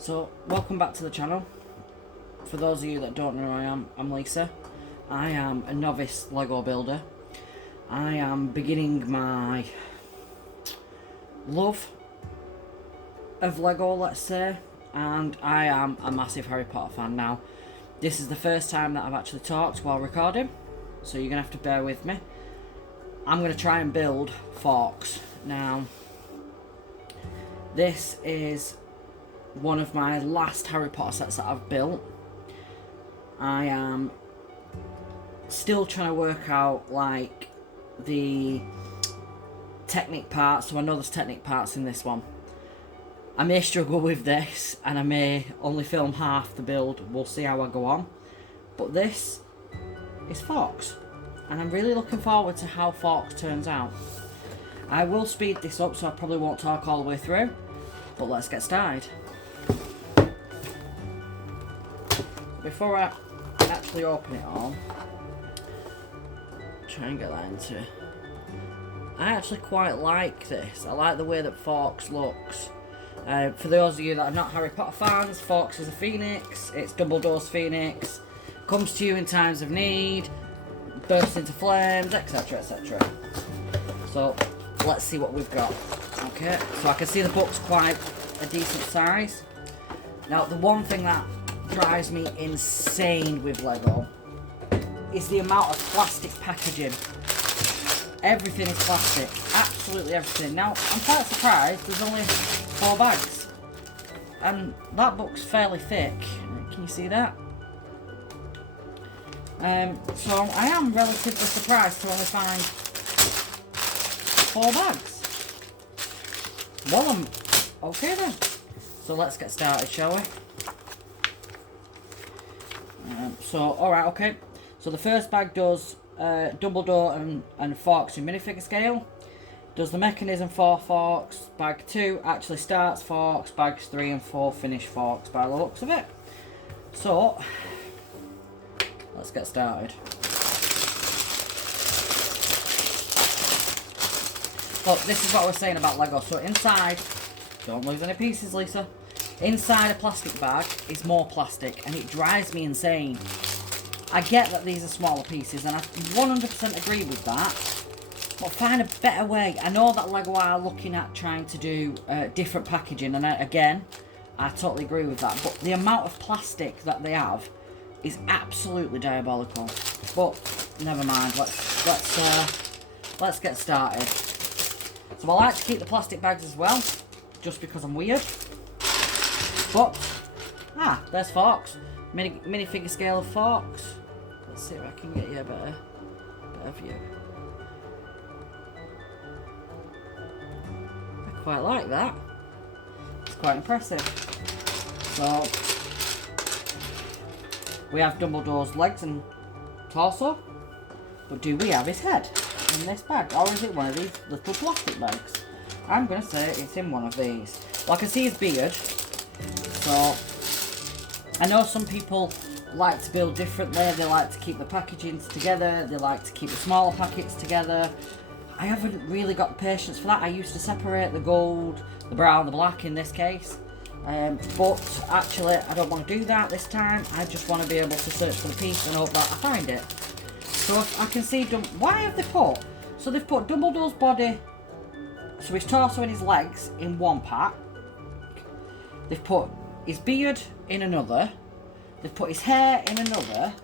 So, welcome back to the channel. For those of you that don't know who I am, I'm Lisa. I am a novice Lego builder. I am beginning my love of Lego, let's say, and I am a massive Harry Potter fan now. This is the first time that I've actually talked while recording, so you're going to have to bear with me. I'm going to try and build Fawkes. Now, this is one of my last Harry Potter sets that I've built. I am still trying to work out like the technique parts, so I know there's technique parts in this one. I may struggle with this and I may only film half the build, we'll see how I go on. But this is Fawkes and I'm really looking forward to how Fawkes turns out. I will speed this up so I probably won't talk all the way through, but let's get started. Before I actually open it all, try and get that into. I actually quite like this. I like the way that Fawkes looks. For those of you that are not Harry Potter fans, Fawkes is a phoenix. It's Dumbledore's phoenix. Comes to you in times of need, bursts into flames, etc, etc. So let's see what we've got. Okay, so I can see the book's quite a decent size. Now the one thing that drives me insane with Lego is the amount of plastic packaging. Everything is plastic, absolutely everything. Now I'm quite surprised there's only 4 bags and that book's fairly thick. Can you see that? So I am relatively surprised to only find 4 bags. Well, okay then. So let's get started, shall we? Alright, okay. So the first bag does Dumbledore and Fawkes in minifigure scale. Does the mechanism for Fawkes. Bag 2 actually starts Fawkes. Bags 3 and 4 finish Fawkes by the looks of it. So, let's get started. Look, this is what I was saying about Lego. So inside, don't lose any pieces, Lisa. Inside a plastic bag is more plastic and it drives me insane. I get that these are smaller pieces and I 100% agree with that, but find a better way. I know that Lego are looking at trying to do different packaging, and again, I totally agree with that, but the amount of plastic that they have is absolutely diabolical. But never mind, let's get started. So I like to keep the plastic bags as well, just because I'm weird. But, there's Fawkes. Minifigure scale of Fawkes. Let's see if I can get you a better view. I quite like that. It's quite impressive. So, we have Dumbledore's legs and torso. But do we have his head in this bag? Or is it one of these little plastic bags? I'm going to say it's in one of these. Well, I can see his beard. So, I know some people like to build differently. They like to keep the packagings together. They like to keep the smaller packets together. I haven't really got the patience for that. I used to separate the gold, the brown, the black in this case. But actually, I don't want to do that this time. I just want to be able to search for the piece and hope that I find it. So I can see, why have they put? So they've put Dumbledore's body, so his torso and his legs in one pack. They've put his beard in another, they've put his hair in another,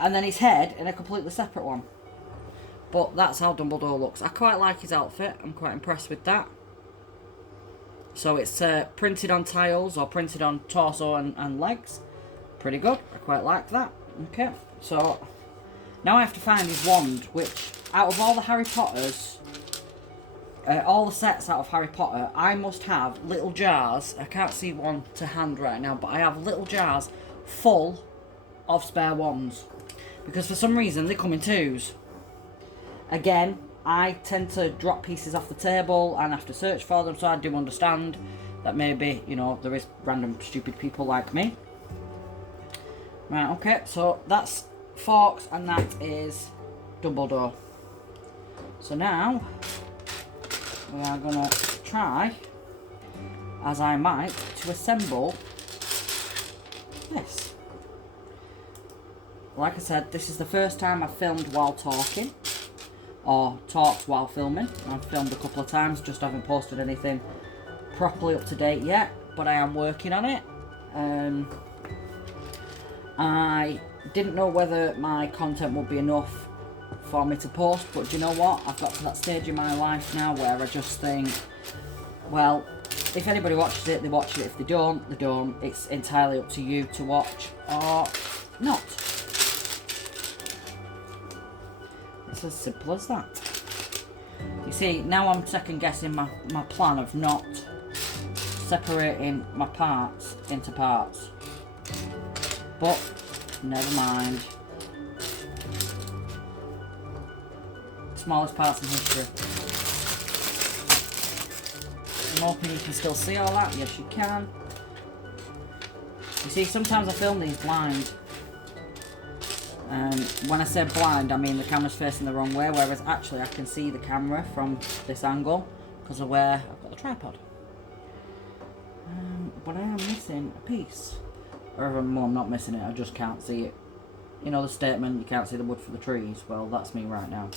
and then his head in a completely separate one. But that's how Dumbledore looks. I quite like his outfit, I'm quite impressed with that. So it's printed on tiles, or printed on torso and legs. Pretty good, I quite like that. Okay, so now I have to find his wand, which out of all the Harry Potters, all the sets out of Harry Potter, I must have little jars. I can't see one to hand right now, but I have little jars full of spare wands. Because for some reason, they come in 2s. Again, I tend to drop pieces off the table and have to search for them, so I do understand that maybe, you know, there is random stupid people like me. Right, okay, so that's Fawkes and that is Dumbledore. So now we are going to try as I might, to assemble this. Like I said, this is the first time I've filmed while talking, or talked while filming. I've filmed a couple of times, just haven't posted anything properly up to date yet, but I am working on it. I didn't know whether my content would be enough for me to post, but do you know what? I've got to that stage in my life now where I just think, well, if anybody watches it, they watch it. If they don't, they don't. It's entirely up to you to watch or not. It's as simple as that. You see, now I'm second guessing my plan of not separating my parts into parts. But, never mind. Smallest parts in history. I'm hoping you can still see all that. Yes, you can. You see, sometimes I film these blind. When I say blind, I mean the camera's facing the wrong way, whereas actually I can see the camera from this angle because of where I've got the tripod. But I am missing a piece. Or well, I'm not missing it, I just can't see it. You know the statement, you can't see the wood for the trees? Well, that's me right now.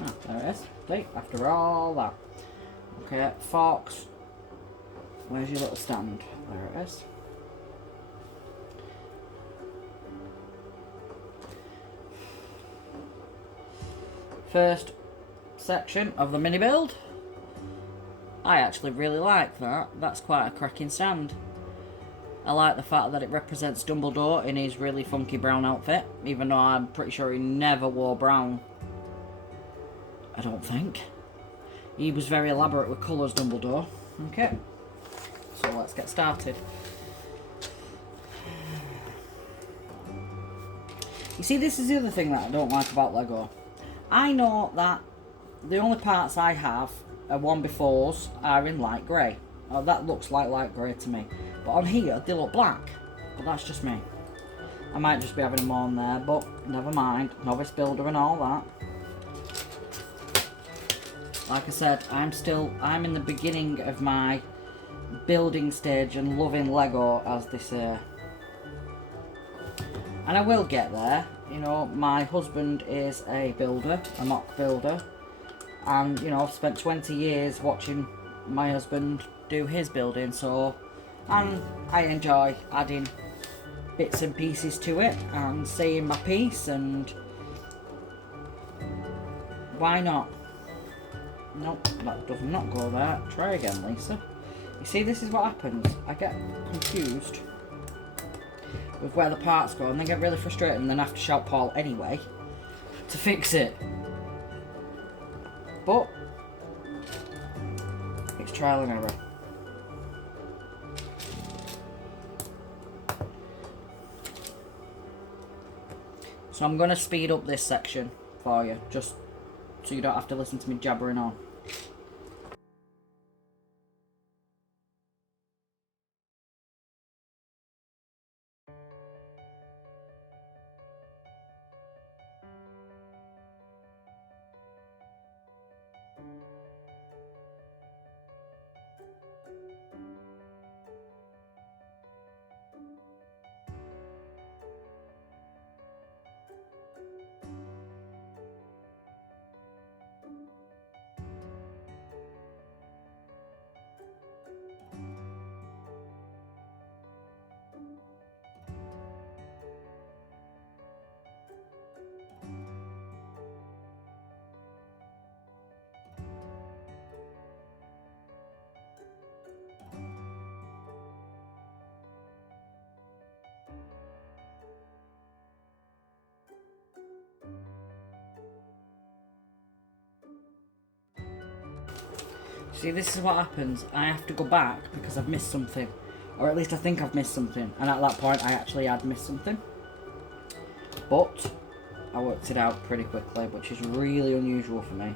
Ah, there it is. See, after all that. Okay, Fawkes. Where's your little stand? There it is. First section of the mini build. I actually really like that. That's quite a cracking stand. I like the fact that it represents Dumbledore in his really funky brown outfit, even though I'm pretty sure he never wore brown. I don't think. He was very elaborate with colours, Dumbledore. Okay. So let's get started. You see, this is the other thing that I don't like about Lego. I know that the only parts I have are 1x4s are in light grey. Oh, that looks like light grey to me. But on here, they look black. But that's just me. I might just be having them on there, but never mind. Novice builder and all that. Like I said, I'm in the beginning of my building stage and loving Lego, as they say. And I will get there. You know, my husband is a builder, a mock builder. And, you know, I've spent 20 years watching my husband do his building, so... And I enjoy adding bits and pieces to it and saying my piece, and... Why not? Nope, that does not go there. Try again, Lisa. You see, this is what happens. I get confused with where the parts go and then get really frustrated and then have to shout Paul anyway to fix it. But it's trial and error. So I'm going to speed up this section for you, just so you don't have to listen to me jabbering on. See, this is what happens. I have to go back because I've missed something. Or at least I think I've missed something. And at that point, I actually had missed something. But I worked it out pretty quickly, which is really unusual for me.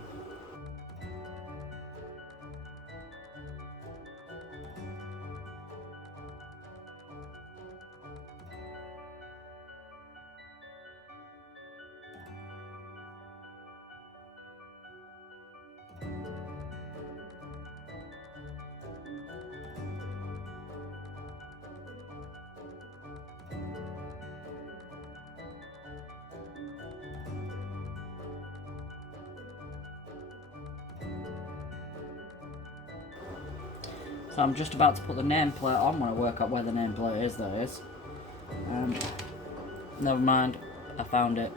So I'm just about to put the nameplate on when I work out where the nameplate is, that is. Never mind, I found it.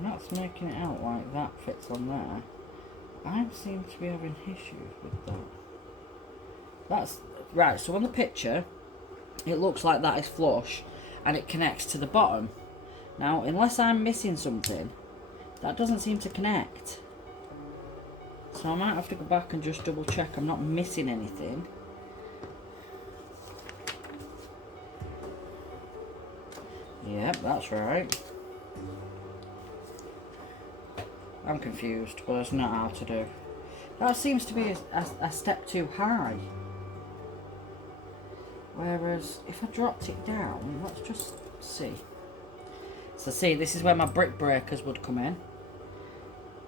That's making it out like that fits on there. I seem to be having issues with that. That's right, so on the picture it looks like that is flush and it connects to the bottom. Now, unless I'm missing something, that doesn't seem to connect. So I might have to go back and just double check I'm not missing anything. Yep, that's right. I'm confused, but it's not how to do. That seems to be a step too high. Whereas, if I dropped it down, let's just see. So see, this is where my brick breakers would come in.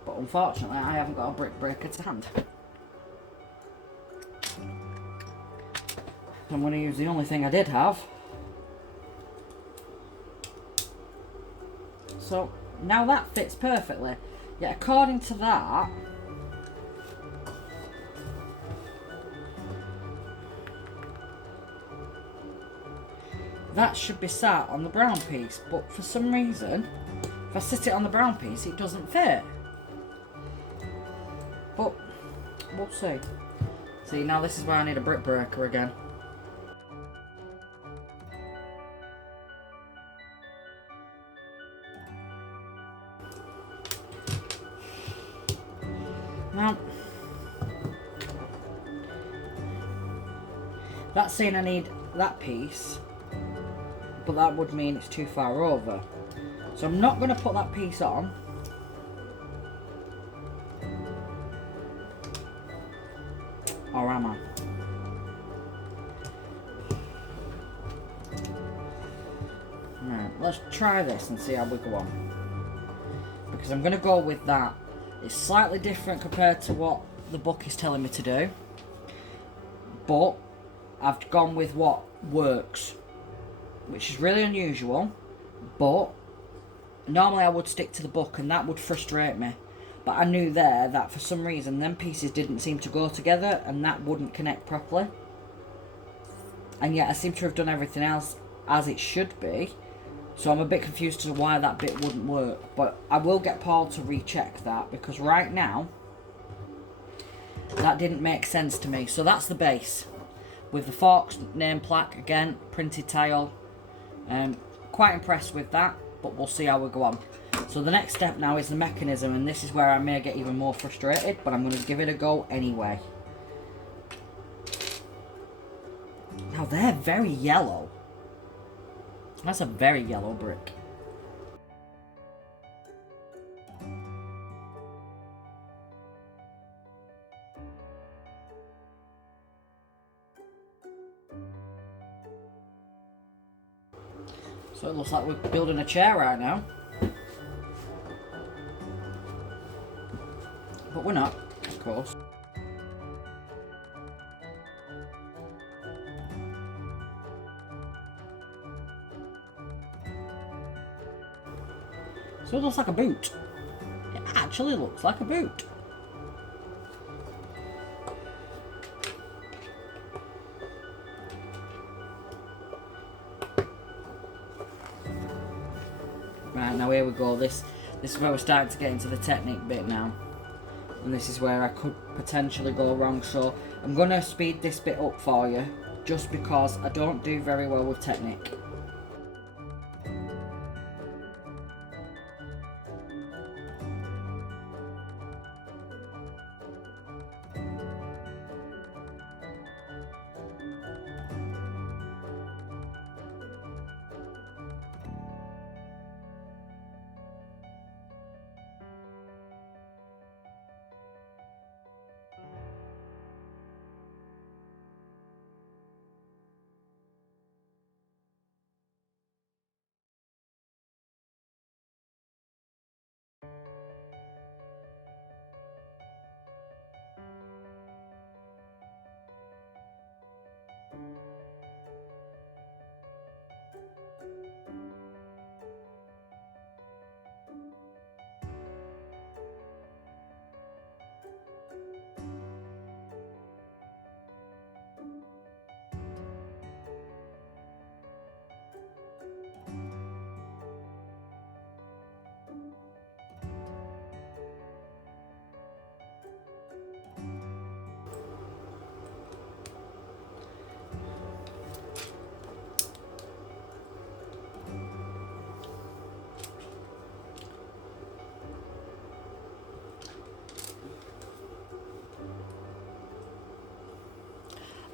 But unfortunately, I haven't got a brick breaker to hand. I'm going to use the only thing I did have. So, now that fits perfectly. Yet according to that, that should be sat on the brown piece, but for some reason, if I sit it on the brown piece, it doesn't fit. But we'll see. See, now this is where I need a brick breaker again. Now, that's saying I need that piece, but that would mean it's too far over. So I'm not going to put that piece on. Or am I? Right, let's try this and see how we go on. Because I'm going to go with that. It's slightly different compared to what the book is telling me to do. But I've gone with what works. Which is really unusual. But normally I would stick to the book and that would frustrate me. But I knew there that for some reason them pieces didn't seem to go together and that wouldn't connect properly. And yet I seem to have done everything else as it should be. So I'm a bit confused as to why that bit wouldn't work. But I will get Paul to recheck that because right now that didn't make sense to me. So that's the base. With the Fawkes name plaque, again, printed tile. Quite impressed with that, but we'll see how we go on. So the next step now is the mechanism, and this is where I may get even more frustrated, but I'm going to give it a go anyway. Now they're very yellow. That's a very yellow brick. So it looks like we're building a chair right now. But we're not, of course. So it looks like a boot. It actually looks like a boot. Right, now here we go. This is where we're starting to get into the technique bit now. And this is where I could potentially go wrong. So I'm going to speed this bit up for you. Just because I don't do very well with technique.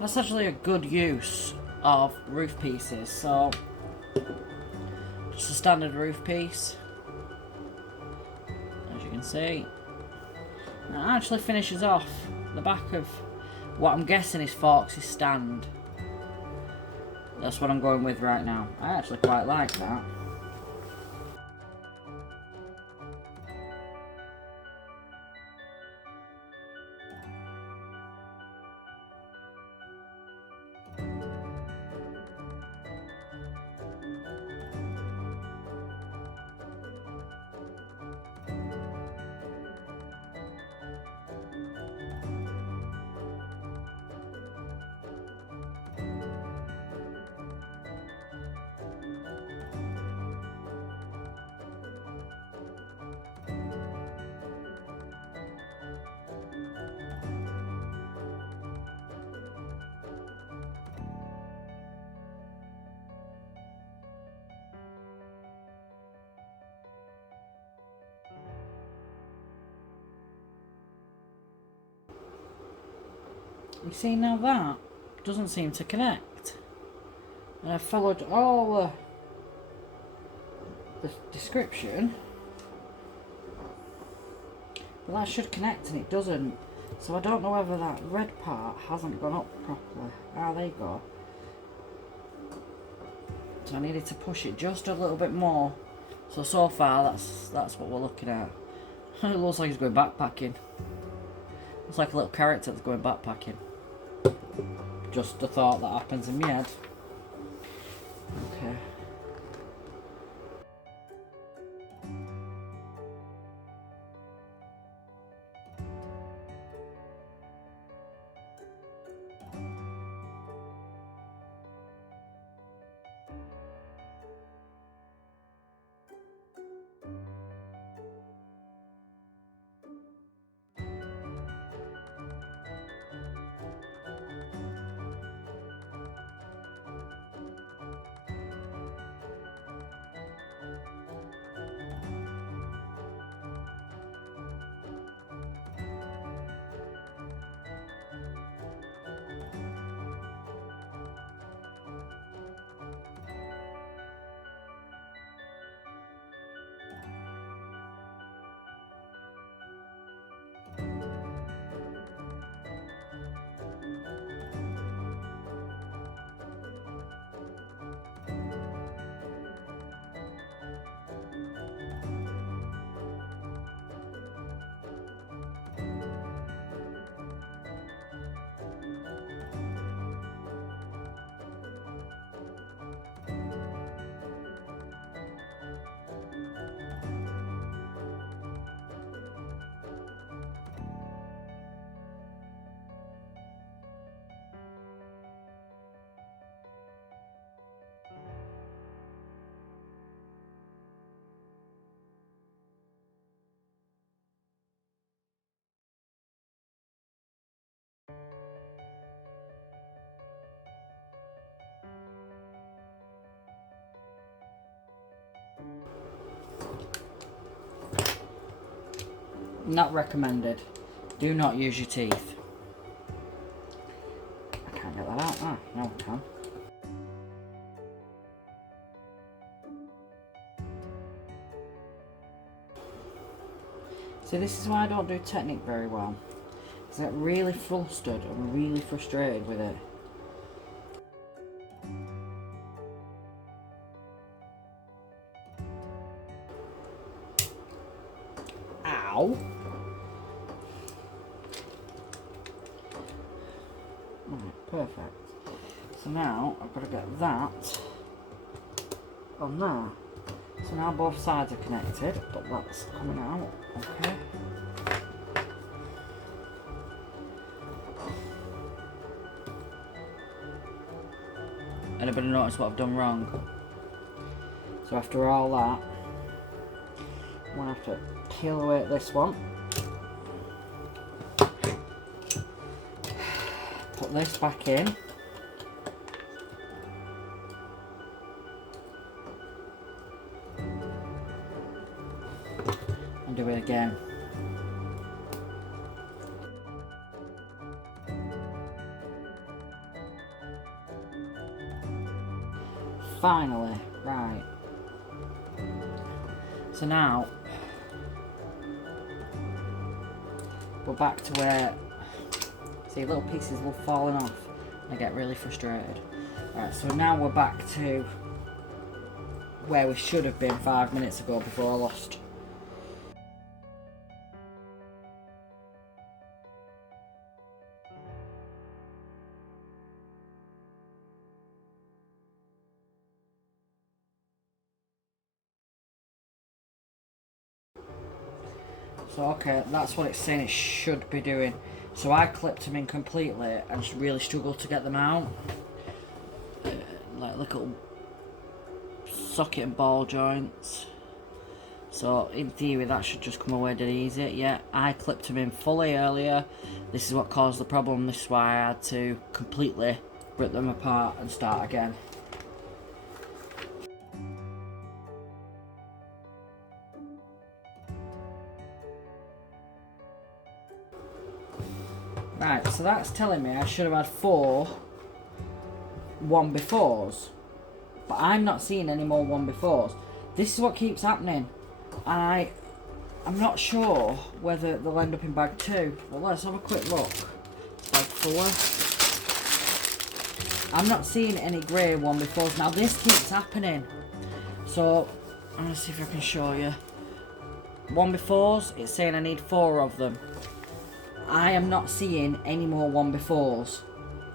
That's actually a good use of roof pieces. So, just a standard roof piece, as you can see. And it actually finishes off the back of what I'm guessing is Fawkes' stand. That's what I'm going with right now. I actually quite like that. You see, now that doesn't seem to connect. And I followed all the description, but that should connect and it doesn't. So I don't know whether that red part hasn't gone up properly. Ah, there you go. So I needed to push it just a little bit more. So far that's what we're looking at. It looks like he's going backpacking. Looks like a little character that's going backpacking. Just a thought that happens in my head. Okay. Not recommended. Do not use your teeth. I can't get that out. Ah, no I can. See, this is why I don't do technique very well. Because I get really flustered and really frustrated with it. Ow! Right, perfect. So now I've got to get that on there. So now both sides are connected, but that's coming out. Okay. Anybody notice what I've done wrong? So after all that, I'm going to have to peel away at this one. Put this back in. And do it again. finally, right. So now, we're back to where, see, little pieces will falling off and I get really frustrated. Right, so now we're back to where we should have been 5 minutes ago before I lost. So okay, that's what it's saying it should be doing. So I clipped them in completely and just really struggled to get them out. Like little socket and ball joints. So in theory that should just come away dead easy. Yeah, I clipped them in fully earlier. This is what caused the problem. This is why I had to completely rip them apart and start again. Right, so that's telling me I should have had 4 1-befores. But I'm not seeing any more 1-befores. This is what keeps happening. And I'm not sure whether they'll end up in bag 2. But let's have a quick look. Bag 4. I'm not seeing any grey 1-befores. Now this keeps happening. So I'm going to see if I can show you. 1-befores, it's saying I need 4 of them. I am not seeing any more 1-befores,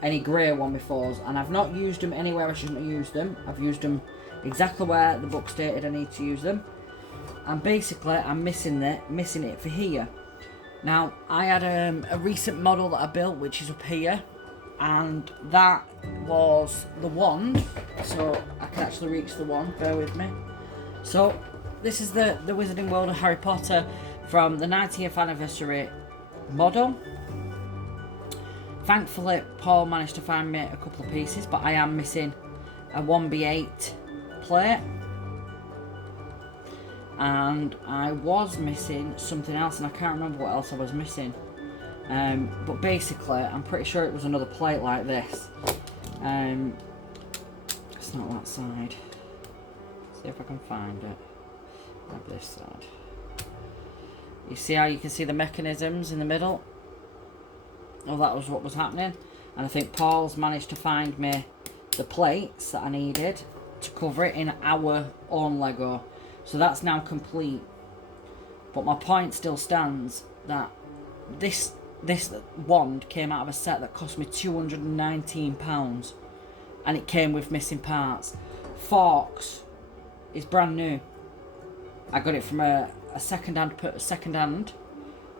any grey 1-befores, and I've not used them anywhere I shouldn't have used them. I've used them exactly where the book stated I need to use them, and basically I'm missing it for here. Now I had a recent model that I built which is up here, and that was the wand, so I can actually reach the wand, bear with me. So this is the Wizarding World of Harry Potter from the 90th anniversary model. Thankfully Paul managed to find me a couple of pieces, but I am missing a 1B8 plate, and I was missing something else and I can't remember what else I was missing, but basically I'm pretty sure it was another plate like this. It's not that side. See if I can find it. Maybe this side. You see how you can see the mechanisms in the middle? Well, that was what was happening. And I think Paul's managed to find me the plates that I needed to cover it in our own Lego. So that's now complete. But my point still stands that this wand came out of a set that cost me £219. And it came with missing parts. Fawkes is brand new. I got it from a second hand,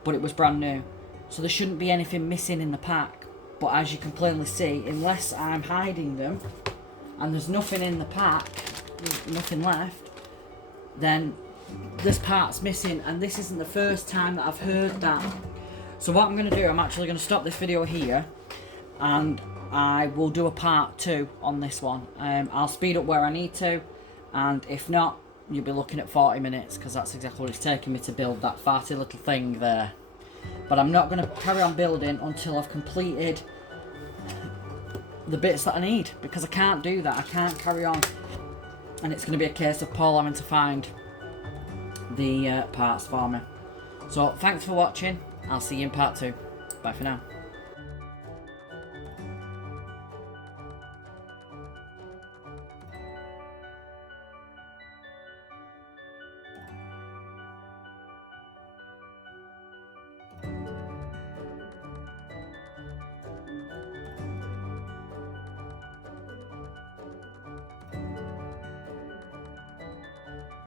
but it was brand new, so there shouldn't be anything missing in the pack. But as you can plainly see, unless I'm hiding them and there's nothing in the pack, nothing left, then there's parts missing, and this isn't the first time that I've heard that. So what I'm going to do, I'm actually going to stop this video here and I will do a part 2 on this one. I'll speed up where I need to, and if not, you'll be looking at 40 minutes, because that's exactly what it's taking me to build that farty little thing there. But I'm not going to carry on building until I've completed the bits that I need, because I can't do that. I can't carry on, and it's going to be a case of Paul having to find the parts for me. So thanks for watching. I'll see you in part 2. Bye for now.